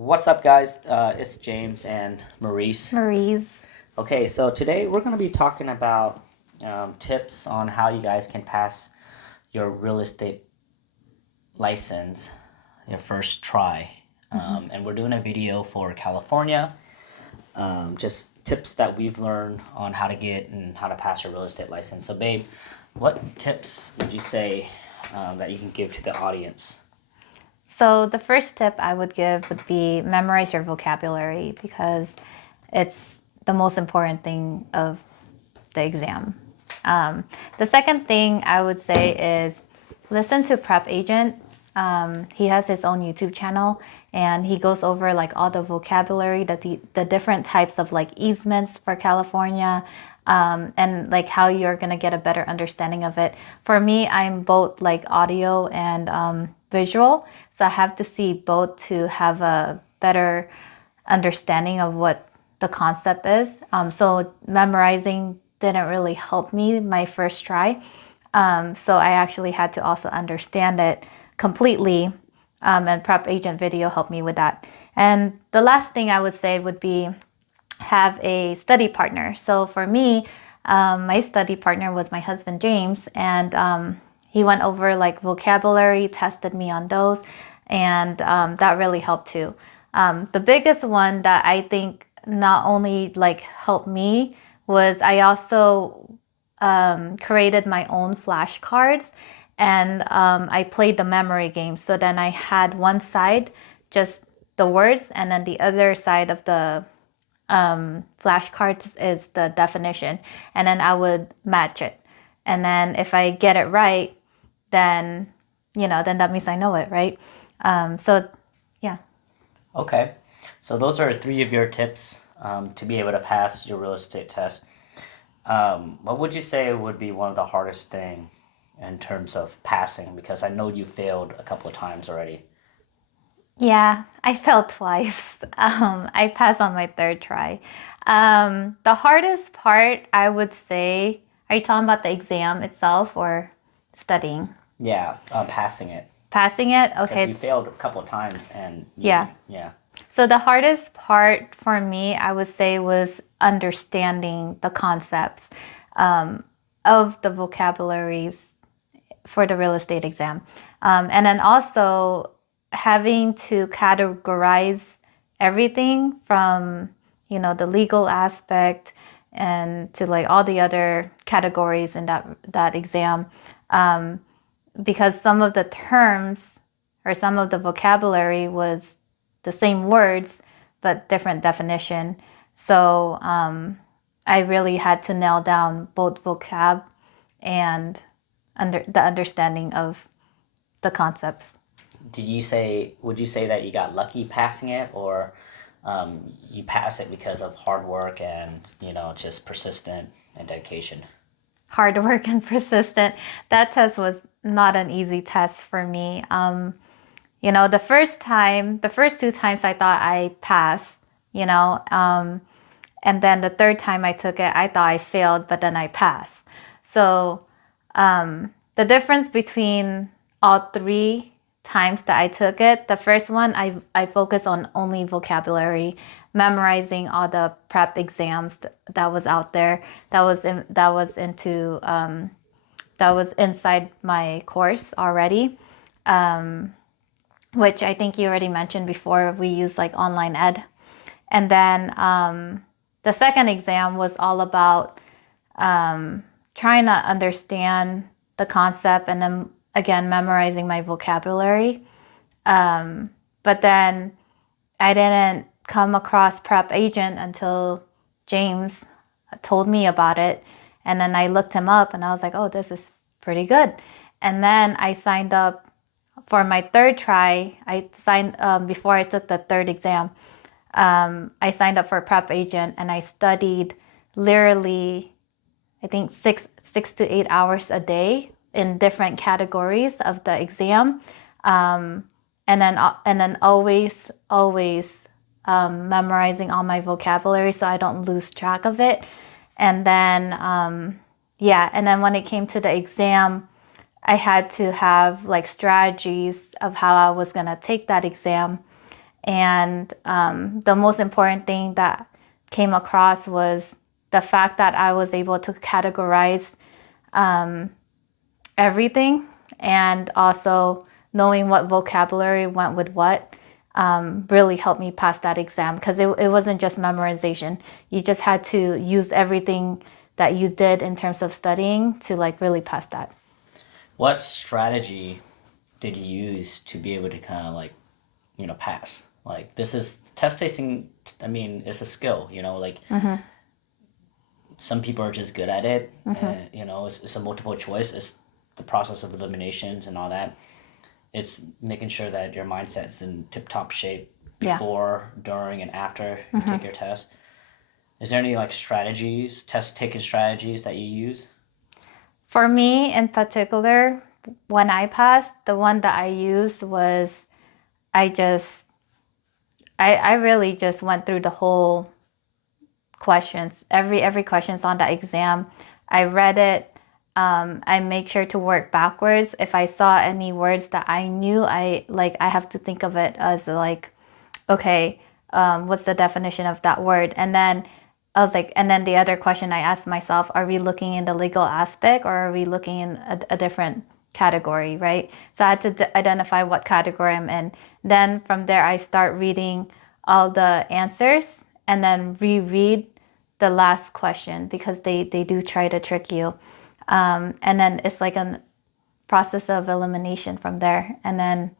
What's up, guys? It's James and Maurice. Marie. Okay, so today we're going to be talking about tips on how you guys can pass your real estate license your first try. And we're doing a video for California, just tips that we've learned on how to get and how to pass your real estate license. So, babe, what tips would you say that you can give to the audience? So the first tip I would give would be memorize your vocabulary because it's the most important thing of the exam. The second thing I would say is listen to Prep Agent. He has his own YouTube channel and he goes over like all the vocabulary, the different types of like easements for California, and like how you're gonna get a better understanding of it. For me, I'm both like audio and visual, so I have to see both to have a better understanding of what the concept is. So memorizing didn't really help me my first try. So I actually had to also understand it completely, and Prep Agent video helped me with that. And the last thing I would say would be have a study partner. So for me, my study partner was my husband James, and he went over like vocabulary, tested me on those, and that really helped too. The biggest one that I think not only like helped me was I also created my own flashcards, and I played the memory game. So then I had one side just the words, and then the other side of the flashcards is the definition, and then I would match it. And then if I get it right, then then that means I know it, right? So yeah. Okay, so those are three of your tips to be able to pass your real estate test. What would you say would be one of the hardest thing in terms of passing? Because I know you failed a couple of times already. Yeah, I failed twice. I passed on my third try. The hardest part, I would say, are you talking about the exam itself or studying? Yeah, passing it Passing it? because you Okay, failed a couple of times and yeah. yeah. So the hardest part for me, I would say, was understanding the concepts of the vocabularies for the real estate exam. And then also having to categorize everything from, the legal aspect and to like all the other categories in that exam. Because some of the terms or some of the vocabulary was the same words but different definition. So I really had to nail down both vocab and the understanding of the concepts. Would you say that you got lucky passing it, or you pass it because of hard work and just persistent and dedication? Hard work and persistent. That test was not an easy test for me. The first two times I thought I passed, you know, um, and then the third time I took it, I thought I failed, but then I passed. So the difference between all three times that I took it, the first one I focused on only vocabulary, memorizing all the prep exams that was out there, that was inside my course already, which I think you already mentioned before. We use like online ed, and then the second exam was all about trying to understand the concept and then again memorizing my vocabulary. But then I didn't come across Prep Agent until James told me about it. And then I looked him up and I was like, oh, this is pretty good. And then I signed up for my third try. I signed before I took the third exam. I signed up for Prep Agent and I studied literally, I think six to 8 hours a day in different categories of the exam, and then always memorizing all my vocabulary so I don't lose track of it. And then yeah, and then when it came to the exam, I had to have like strategies of how I was gonna take that exam, And the most important thing that came across was the fact that I was able to categorize everything, and also knowing what vocabulary went with what really helped me pass that exam, because it wasn't just memorization. You just had to use everything that you did in terms of studying to like really pass that. What strategy did you use to be able to kind of like, pass? Like this is test tasting. I mean, it's a skill. Like some people are just good at it. And, it's a multiple choice. It's the process of eliminations and all that. It's making sure that your mindset's in tip top shape Yeah. before, during, and after you take your test. Is there any like strategies, test taking strategies that you use? For me in particular, when I passed, the one that I used was I just I really just went through the whole questions, every questions on that exam. I read it. I make sure to work backwards. If I saw any words that I knew, I have to think of it as like, okay, what's the definition of that word? And then I was like, and then the other question I asked myself, are we looking in the legal aspect, or are we looking in a different category, right? So I had to identify what category I'm in. Then from there, I start reading all the answers and then reread the last question, because they do try to trick you. And then it's like a process of elimination from there. And then,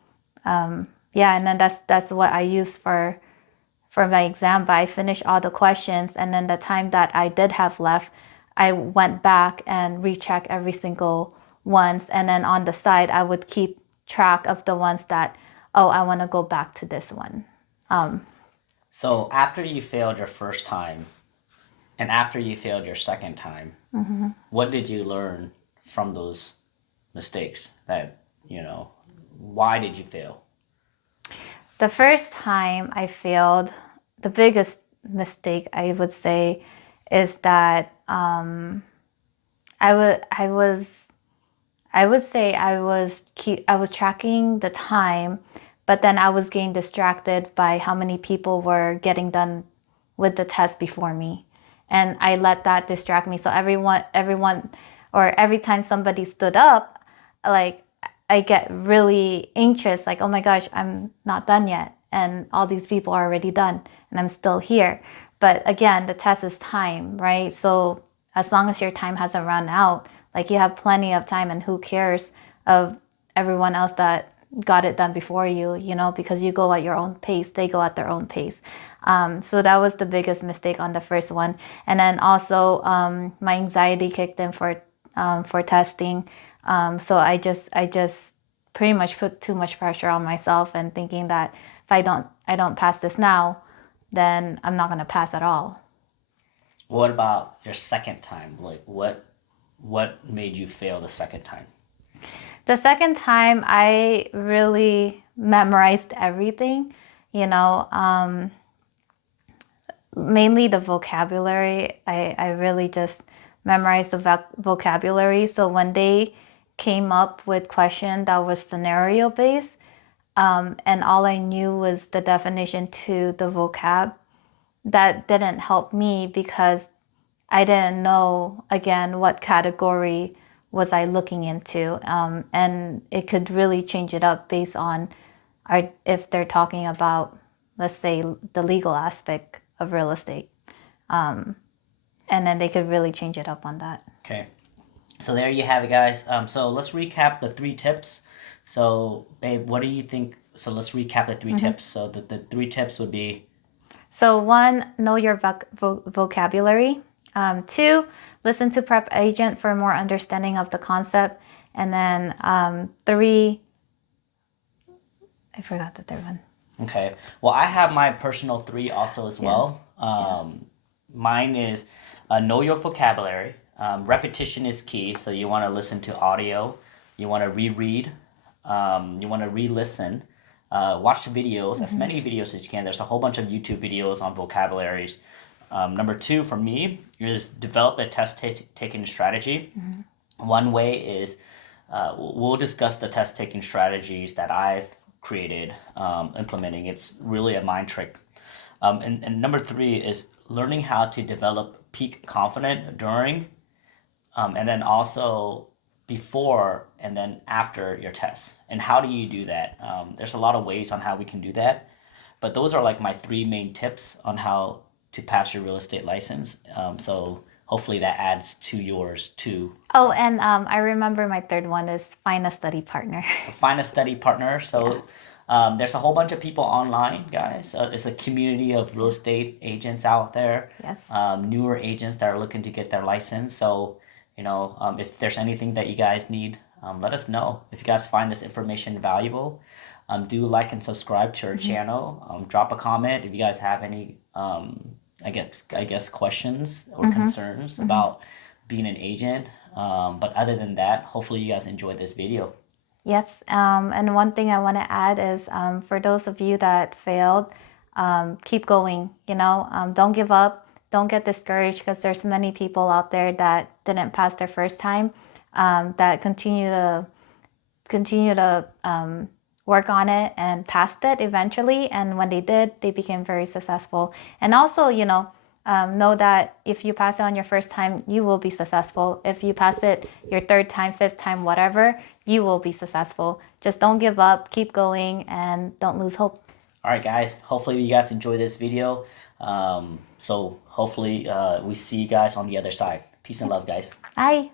yeah, and then that's what I use for my exam. But I finished all the questions, and then the time that I did have left, I went back and rechecked every single ones, and then on the side I would keep track of the ones that, oh, I want to go back to this one. So after you failed your first time and after you failed your second time, what did you learn from those mistakes that, why did you fail? The first time I failed, the biggest mistake I would say is that I would say I was tracking the time, but then I was getting distracted by how many people were getting done with the test before me, and I let that distract me. So or every time somebody stood up, like I get really anxious, like, oh my gosh, I'm not done yet, and all these people are already done, and I'm still here. But again, the test is time, right? So as long as your time hasn't run out, like you have plenty of time, and who cares of everyone else that got it done before you, because you go at your own pace, they go at their own pace. So that was the biggest mistake on the first one. And then also my anxiety kicked in for testing. So I just pretty much put too much pressure on myself, and thinking that if I don't pass this now, then I'm not gonna pass at all. What about your second time? Like what made you fail the second time? The second time, I really memorized everything, you know, mainly the vocabulary. I really just memorized the vocabulary. So when they came up with question that was scenario based, and all I knew was the definition to the vocab, that didn't help me, because I didn't know again what category was I looking into, and it could really change it up based on if they're talking about, let's say, the legal aspect of real estate, and then they could really change it up on that. Okay. So there you have it, guys. So let's recap the three tips. So, babe, what do you think? So let's recap the 3 tips. So the 3 tips would be So one, know your vocabulary. Two, listen to prep agent for more understanding of the concept, and then three, I forgot the third one. okay. Well, I have my personal 3 also as Yeah. well. Mine is know your vocabulary. Repetition is key. So you want to listen to audio. You want to reread. You want to re-listen. Watch the videos, as many videos as you can. There's a whole bunch of YouTube videos on vocabularies. Number 2 for me is develop a test taking strategy. One way is we'll discuss the test taking strategies that I've created, implementing. It's really a mind trick. And number three is learning how to develop peak confidence during, and then also before and then after your test. And how do you do that? There's a lot of ways on how we can do that, but those are like my three main tips on how to pass your real estate license. So hopefully that adds to yours too. Oh, and I remember my third one is find a study partner. Find a study partner. Yeah. So there's a whole bunch of people online, guys. It's a community of real estate agents out there, Yes. newer agents that are looking to get their license. So, if there's anything that you guys need, let us know. If you guys find this information valuable, do like and subscribe to our channel. Drop a comment if you guys have any, I guess questions or concerns about being an agent. But other than that, hopefully you guys enjoyed this video. Yes, and one thing I want to add is for those of you that failed, keep going. Don't give up. Don't get discouraged because there's many people out there that didn't pass their first time, that continue to work on it and passed it eventually. And when they did, they became very successful. And also, know that if you pass it on your first time, you will be successful. If you pass it your third time, fifth time, whatever, you will be successful. Just don't give up, keep going, and don't lose hope. All right, guys. Hopefully you guys enjoy this video. So hopefully we see you guys on the other side. Peace and love, guys. Bye.